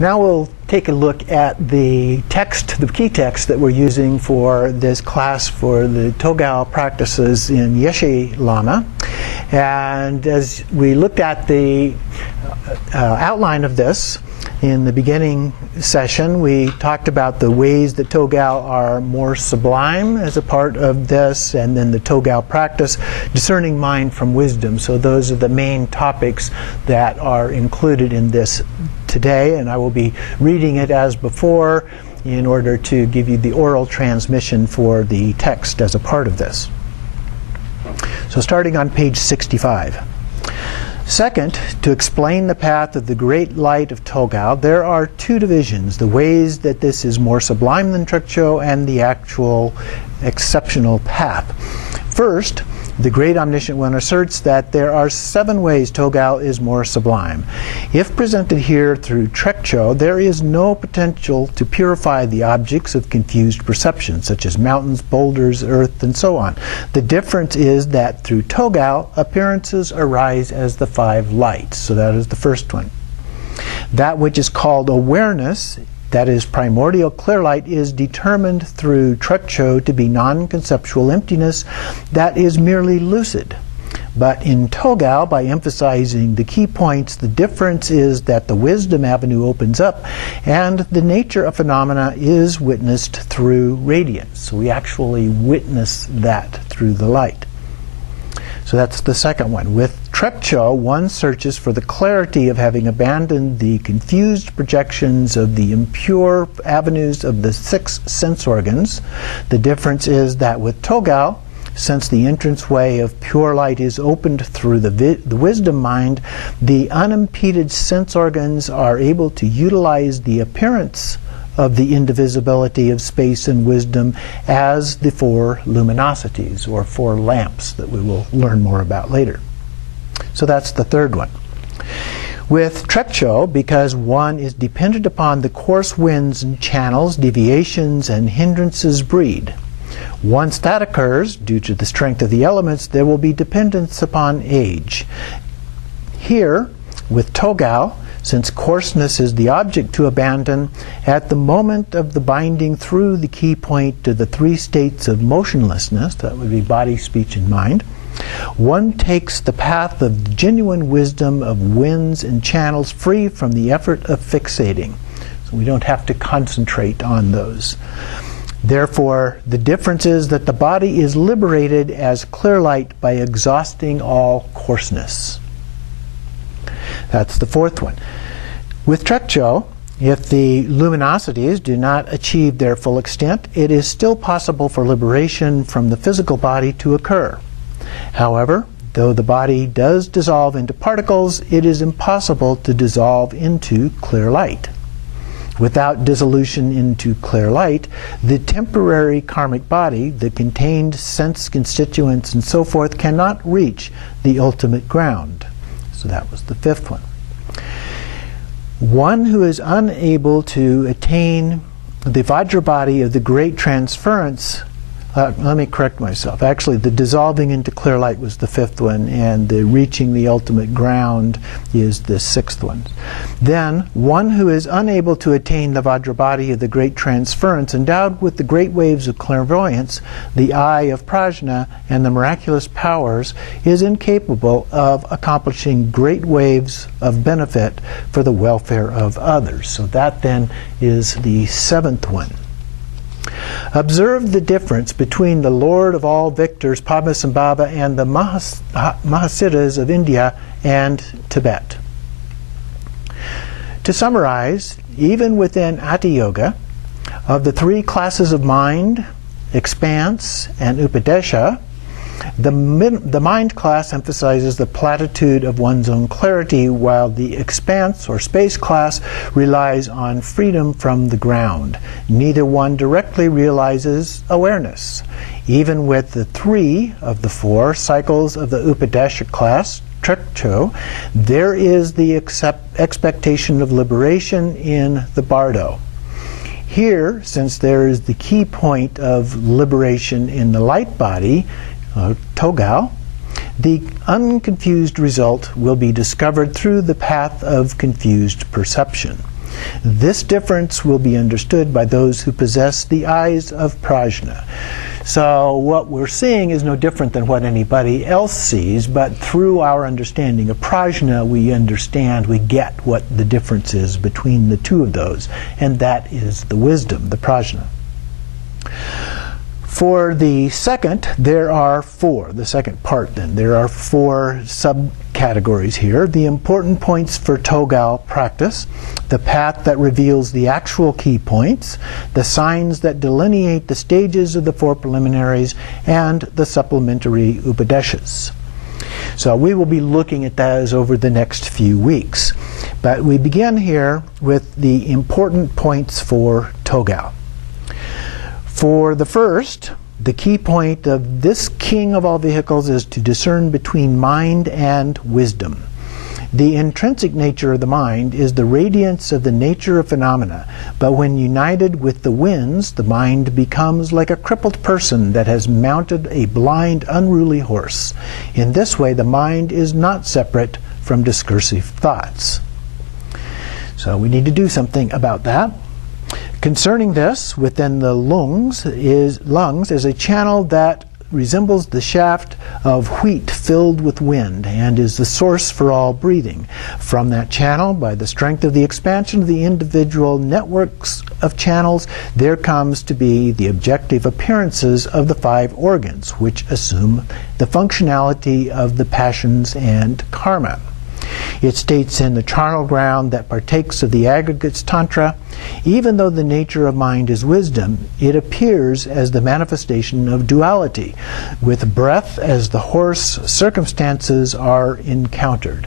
Now we'll take a look at the text, the key text that we're using for this class for the Togal practices in Yeshe Lama. And as we looked at the outline of this in the beginning session, we talked about the ways that Togal are more sublime as a part of this, and then the Togal practice, discerning mind from wisdom. So those are the main topics that are included in this today, and I will be reading it as before in order to give you the oral transmission for the text as a part of this. So starting on page 65. Second, to explain the path of the great light of Togal, there are two divisions: the ways that this is more sublime than Trekcho and the actual exceptional path. First, the great omniscient one asserts that there are 7 ways Togal is more sublime. If presented here through Trekcho, there is no potential to purify the objects of confused perception, such as mountains, boulders, earth, and so on. The difference is that through Togal, appearances arise as the 5 lights. So that is the first one. That which is called awareness, that is primordial clear light, is determined through Trekcho to be non-conceptual emptiness that is merely lucid. But in Togal, by emphasizing the key points, the difference is that the wisdom avenue opens up and the nature of phenomena is witnessed through radiance. So we actually witness that through the light. So that's the second one. With Trekcho, one searches for the clarity of having abandoned the confused projections of the impure avenues of the 6 sense organs. The difference is that with Togal, since the entranceway of pure light is opened through the wisdom mind, the unimpeded sense organs are able to utilize the appearance of the indivisibility of space and wisdom as the 4 luminosities, or 4 lamps, that we will learn more about later. So that's the third one. With Trekcho, because one is dependent upon the coarse winds and channels, deviations and hindrances breed. Once that occurs, due to the strength of the elements, there will be dependence upon age. Here, with Togal, since coarseness is the object to abandon, at the moment of the binding through the key point to the 3 states of motionlessness, that would be body, speech, and mind, one takes the path of genuine wisdom of winds and channels free from the effort of fixating. So we don't have to concentrate on those. Therefore, the difference is that the body is liberated as clear light by exhausting all coarseness. That's the fourth one. With Trekcho, if the luminosities do not achieve their full extent, it is still possible for liberation from the physical body to occur. However, though the body does dissolve into particles, it is impossible to dissolve into clear light. Without dissolution into clear light, the temporary karmic body, the contained sense constituents and so forth, cannot reach the ultimate ground. So that was the 5th one. One who is unable to attain the Vajra body of the great transference, let me correct myself. Actually, the dissolving into clear light was the 5th one, and the reaching the ultimate ground is the 6th one. Then, one who is unable to attain the Vajra body of the great transference, endowed with the great waves of clairvoyance, the eye of prajna, and the miraculous powers, is incapable of accomplishing great waves of benefit for the welfare of others. So that then is the 7th one. Observe the difference between the Lord of all victors, Padmasambhava, and the Mahasiddhas of India and Tibet. To summarize, even within Hatha Yoga, of the 3 classes of mind, expanse, and upadesha, the mind class emphasizes the platitude of one's own clarity, while the expanse or space class relies on freedom from the ground. Neither one directly realizes awareness. Even with the 3 of the 4 cycles of the upadesha class, Trekcho, there is the expectation of liberation in the bardo. Here, since there is the key point of liberation in the light body, Togal, the unconfused result will be discovered through the path of confused perception. This difference will be understood by those who possess the eyes of prajna. So what we're seeing is no different than what anybody else sees, but through our understanding of prajna, we get what the difference is between the two of those, and that is the wisdom, the prajna. For the second, there are four. The second part, then, there are four subcategories here. The important points for Togal practice, the path that reveals the actual key points, the signs that delineate the stages of the four preliminaries, and the supplementary upadeshas. So we will be looking at those over the next few weeks. But we begin here with the important points for Togal. For the first, the key point of this king of all vehicles is to discern between mind and wisdom. The intrinsic nature of the mind is the radiance of the nature of phenomena, but when united with the winds, the mind becomes like a crippled person that has mounted a blind, unruly horse. In this way, the mind is not separate from discursive thoughts. So we need to do something about that. Concerning this, within the lungs is a channel that resembles the shaft of wheat filled with wind and is the source for all breathing. From that channel, by the strength of the expansion of the individual networks of channels, there comes to be the objective appearances of the five organs, which assume the functionality of the passions and karma. It states in the charnel ground that partakes of the aggregates tantra, even though the nature of mind is wisdom, it appears as the manifestation of duality. With breath as the horse, circumstances are encountered.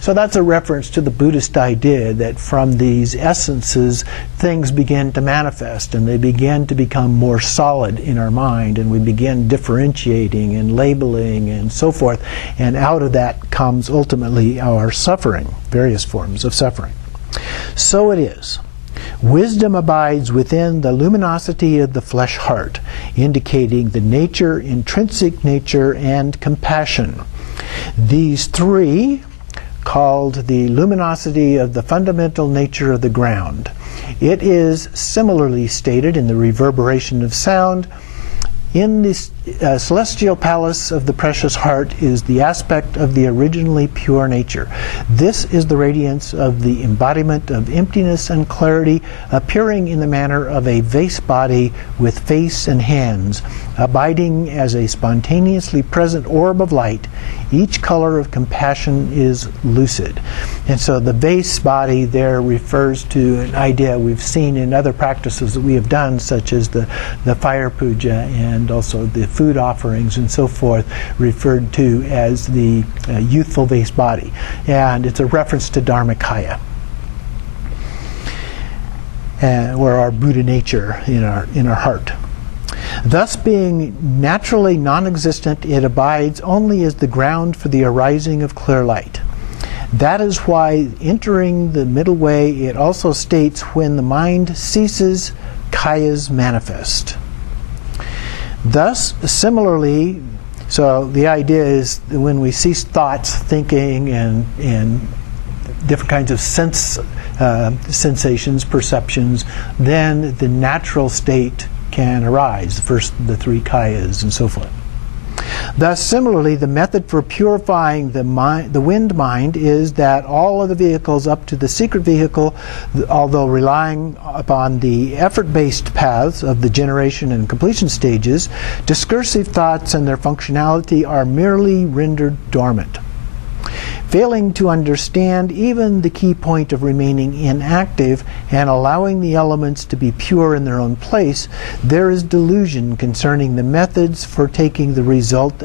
So that's a reference to the Buddhist idea that from these essences, things begin to manifest and they begin to become more solid in our mind, and we begin differentiating and labeling and so forth, and out of that comes ultimately our suffering, various forms of suffering. So it is. Wisdom abides within the luminosity of the flesh heart, indicating the nature, intrinsic nature, and compassion. These three called the luminosity of the fundamental nature of the ground. It is similarly stated in the reverberation of sound. In the celestial palace of the precious heart is the aspect of the originally pure nature. This is the radiance of the embodiment of emptiness and clarity, appearing in the manner of a vase body with face and hands, abiding as a spontaneously present orb of light. Each color of compassion is lucid. And so the vase body there refers to an idea we've seen in other practices that we have done, such as the fire puja and also the food offerings and so forth, referred to as the youthful vase body. And it's a reference to Dharmakaya, or our Buddha nature in our heart. Thus, being naturally non-existent, it abides only as the ground for the arising of clear light. That is why, entering the middle way, it also states when the mind ceases, kayas manifest. Thus, similarly, so the idea is that when we cease thoughts, thinking, and different kinds of sensations, perceptions, then the natural state can arise, first the three kayas and so forth. Thus, similarly, the method for purifying the wind mind is that all of the vehicles up to the secret vehicle, although relying upon the effort-based paths of the generation and completion stages, discursive thoughts and their functionality are merely rendered dormant. Failing to understand even the key point of remaining inactive and allowing the elements to be pure in their own place, there is delusion concerning the methods for taking the result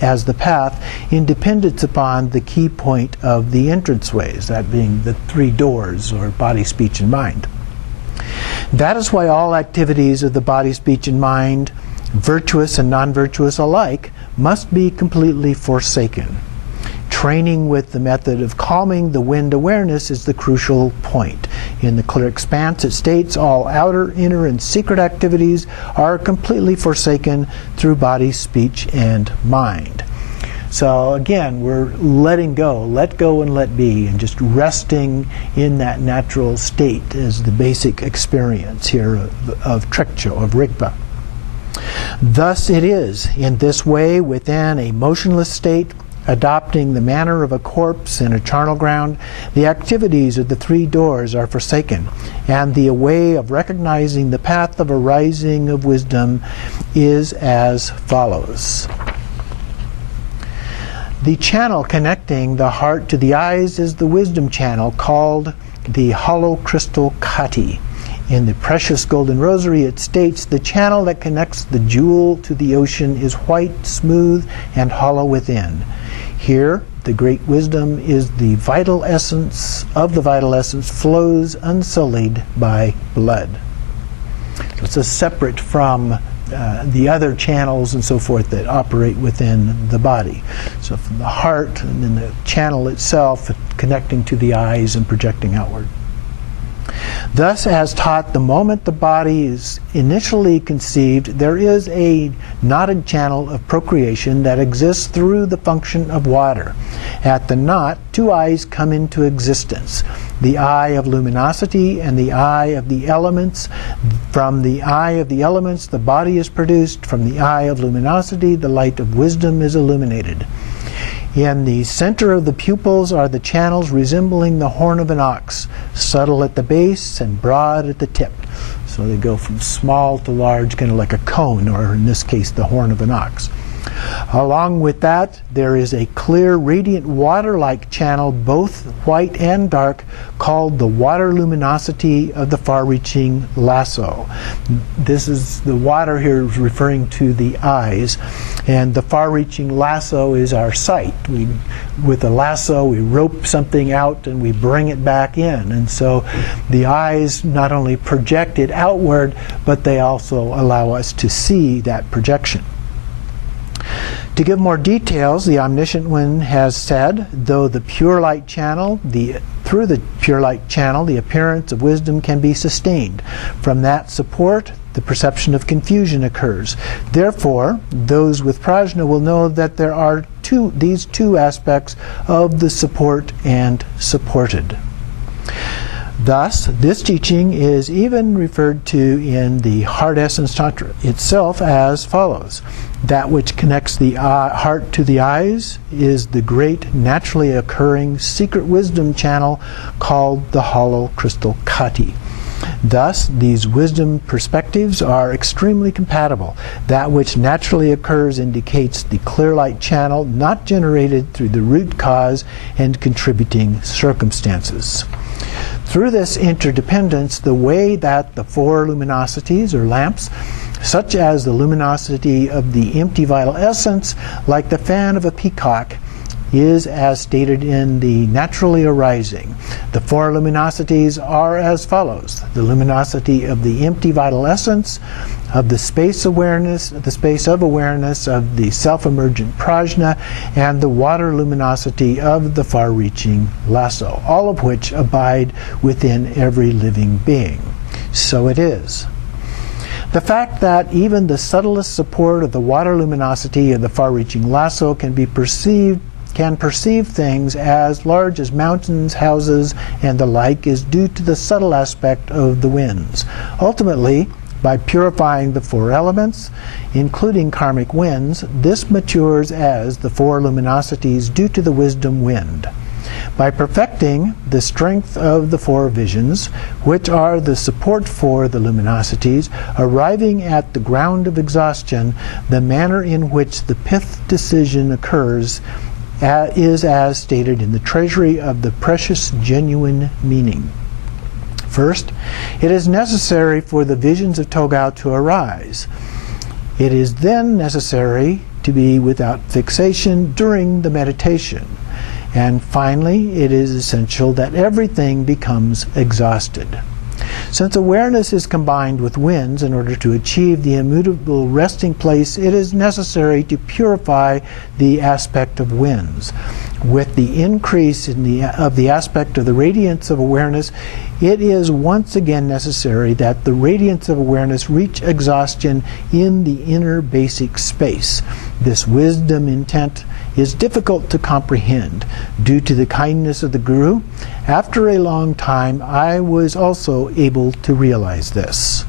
as the path in dependence upon the key point of the entranceways, that being the three doors, or body, speech, and mind. That is why all activities of the body, speech, and mind, virtuous and non-virtuous alike, must be completely forsaken. Training with the method of calming the wind awareness is the crucial point. In the Clear Expanse, it states all outer, inner, and secret activities are completely forsaken through body, speech, and mind. So again, we're letting go, let go and let be, and just resting in that natural state is the basic experience here of trekcho, of rigpa. Thus it is, in this way, within a motionless state, adopting the manner of a corpse in a charnel ground, the activities of the three doors are forsaken, and the way of recognizing the path of arising of wisdom is as follows. The channel connecting the heart to the eyes is the wisdom channel called the hollow crystal kati. In the precious golden rosary it states, the channel that connects the jewel to the ocean is white, smooth, and hollow within. Here, the great wisdom is the vital essence of the vital essence flows unsullied by blood. So it's a separate from the other channels and so forth that operate within the body. So from the heart and then the channel itself connecting to the eyes and projecting outward. Thus, as taught, the moment the body is initially conceived, there is a knotted channel of procreation that exists through the function of water. At the knot, two eyes come into existence. The eye of luminosity and the eye of the elements. From the eye of the elements, the body is produced. From the eye of luminosity, the light of wisdom is illuminated. In the center of the pupils are the channels resembling the horn of an ox, subtle at the base and broad at the tip. So they go from small to large, kind of like a cone, or in this case, the horn of an ox. Along with that, there is a clear, radiant, water-like channel, both white and dark, called the water luminosity of the far-reaching lasso. This is the water here is referring to the eyes, and the far-reaching lasso is our sight. With a lasso, we rope something out and we bring it back in. And so the eyes not only project it outward, but they also allow us to see that projection. To give more details, the Omniscient One has said, though the pure light channel, through the pure light channel, the appearance of wisdom can be sustained. From that support, the perception of confusion occurs. Therefore, those with prajna will know that there are these two aspects of the support and supported. Thus, this teaching is even referred to in the Heart Essence Tantra itself as follows. That which connects the heart to the eyes is the great naturally occurring secret wisdom channel called the hollow crystal kati. Thus, these wisdom perspectives are extremely compatible. That which naturally occurs indicates the clear light channel not generated through the root cause and contributing circumstances. Through this interdependence, the way that the four luminosities or lamps, such as the luminosity of the empty vital essence, like the fan of a peacock, is as stated in the naturally arising. The four luminosities are as follows: the luminosity of the empty vital essence, of the space awareness, the space of awareness of the self-emergent prajna, and the water luminosity of the far-reaching lasso, all of which abide within every living being. So it is. The fact that even the subtlest support of the water luminosity of the far-reaching lasso can perceive things as large as mountains, houses, and the like is due to the subtle aspect of the winds. Ultimately, by purifying the four elements, including karmic winds, this matures as the four luminosities due to the wisdom wind. By perfecting the strength of the four visions, which are the support for the luminosities, arriving at the ground of exhaustion, the manner in which the pith decision occurs is as stated in the treasury of the precious genuine meaning. First, it is necessary for the visions of Togal to arise. It is then necessary to be without fixation during the meditation. And finally, it is essential that everything becomes exhausted. Since awareness is combined with winds in order to achieve the immutable resting place, it is necessary to purify the aspect of winds. With the increase of the aspect of the radiance of awareness, it is once again necessary that the radiance of awareness reach exhaustion in the inner basic space. This wisdom intent is difficult to comprehend due to the kindness of the Guru. After a long time, I was also able to realize this.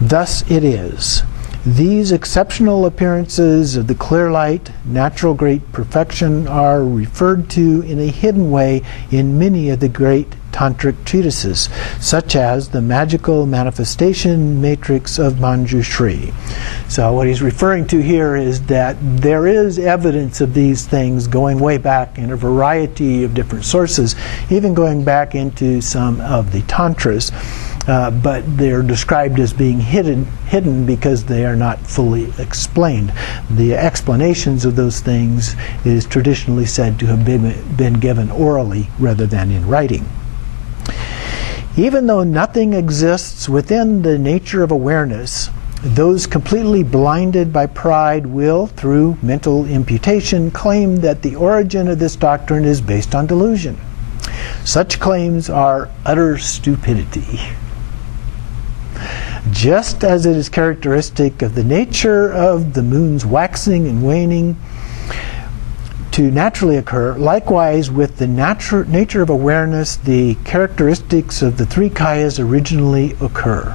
Thus it is. These exceptional appearances of the clear light, natural great perfection, are referred to in a hidden way in many of the great tantric treatises, such as the magical manifestation matrix of Manjushri. So what he's referring to here is that there is evidence of these things going way back in a variety of different sources, even going back into some of the tantras. But they're described as being hidden because they are not fully explained. The explanations of those things is traditionally said to have been given orally rather than in writing. Even though nothing exists within the nature of awareness, those completely blinded by pride will, through mental imputation, claim that the origin of this doctrine is based on delusion. Such claims are utter stupidity. Just as it is characteristic of the nature of the moon's waxing and waning to naturally occur, likewise with the nature of awareness, the characteristics of the three kayas originally occur.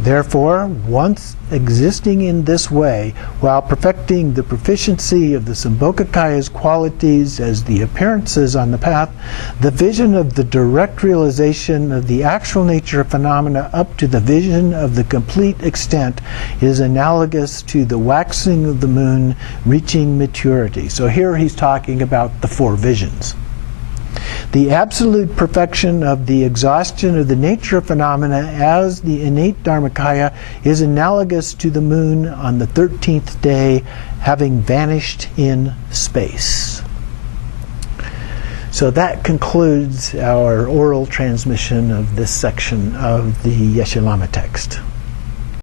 Therefore, once existing in this way, while perfecting the proficiency of the Sambhogakaya's qualities as the appearances on the path, the vision of the direct realization of the actual nature of phenomena up to the vision of the complete extent is analogous to the waxing of the moon reaching maturity. So here he's talking about the four visions. The absolute perfection of the exhaustion of the nature of phenomena as the innate Dharmakaya is analogous to the moon on the 13th day having vanished in space. So that concludes our oral transmission of this section of the Yeshe Lama text.